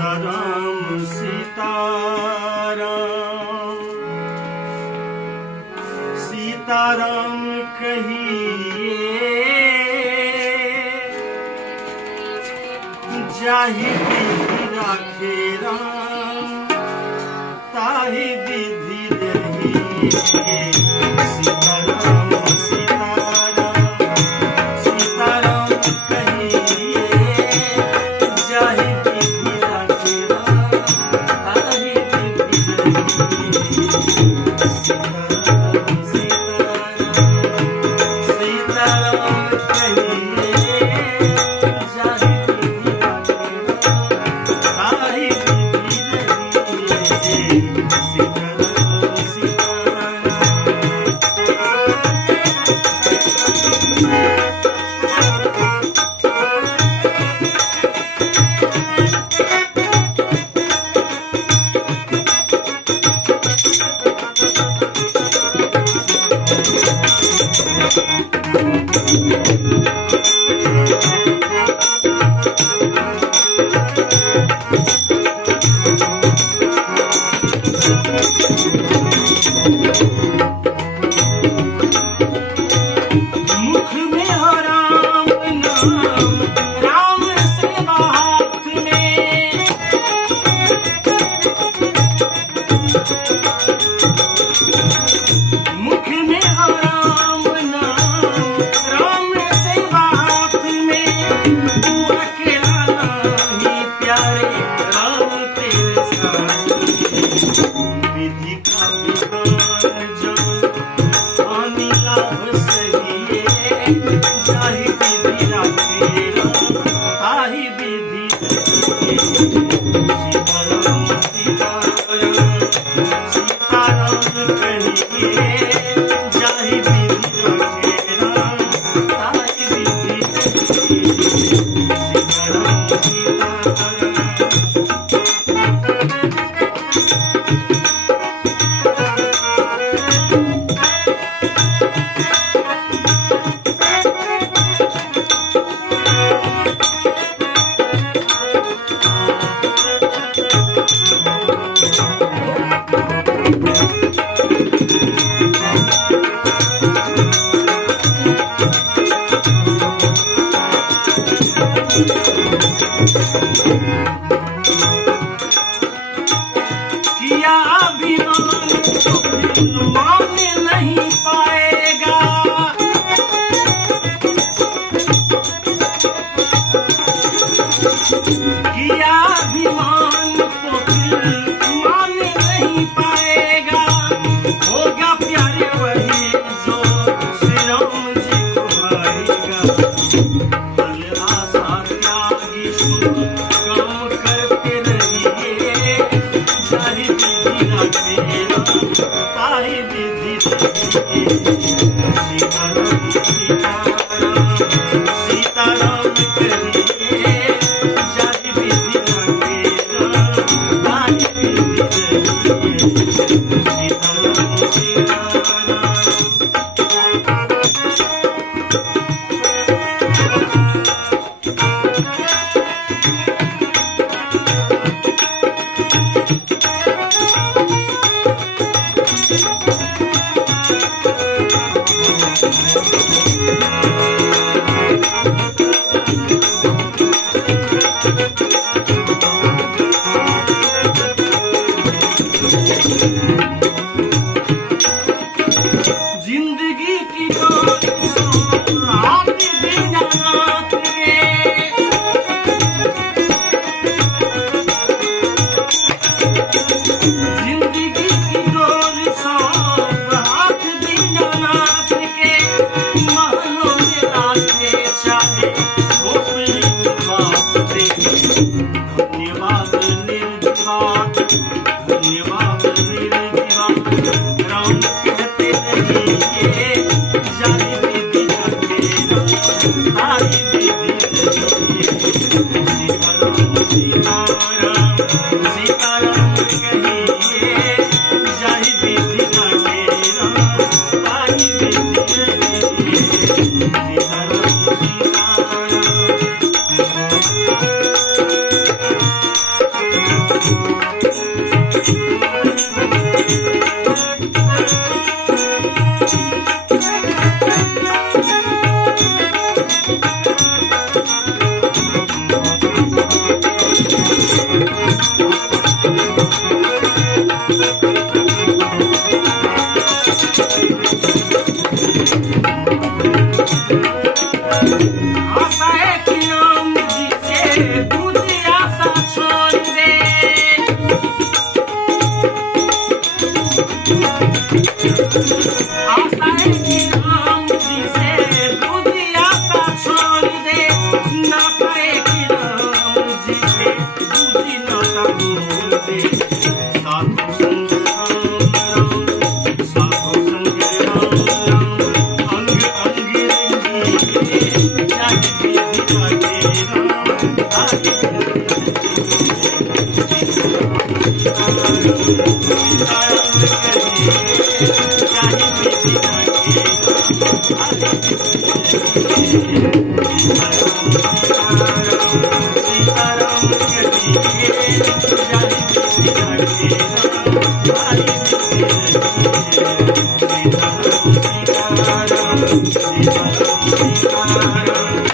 सीताराम सीताराम सीताराम कहिए जाहि विधि राखे राम ताहि विधि रहिए। सीताराम सीताराम सीताराम कहिए जाहि विधि राखे राम ताहि विधि रहिए। सीताराम सीताराम सीताराम कहिए जाहि विधि राखे राम ताहि विधि रहिए। सीताराम सीताराम मुख में हो राम नाम राम सेवा हाथ में। मुख में हो राम नाम राम सेवा हाथ में। तू अकेला नहीं प्यारे राम तेरे साथ। विधि का विधान जान आनी लाभ सहिए जाहि विधि राखे राम ताहि विधि रहिए। सीताराम सीताराम सीताराम कहिए जाहि विधि राखे राम ताहि विधि रहिए। सीताराम सीताराम किया अभिमान तो दिल मान नहीं पाएगा। किया अभिमान तो दिल मान नहीं पाएगा। होगा प्यारे वही जो श्री राम जी को भाएगा। फल आशा त्यागी सुख काम करते रहिए जाहि विधि राखे राम ताहि विधि रहिए। सीताराम सीताराम सीताराम कहिए जाहि विधि राखे राम ताहि विधि रहिए। सीताराम सीताराम जिंदगी की डोर हाथ दीनानाथ के। जिंदगी की डोर हाथ दीनानाथ के। महलों में राखे चाहे गोपी बाप दे। धन्यवाद निर्जीवात धन्यवाद निर्जीवात राम कहते रहिए जाहि विधि राखे राम ताहि विधि रहिए। सीताराम सीताराम सीताराम कहिए जाहि विधि राखे राम ताहि विधि रहिए। सीताराम सीताराम सीताराम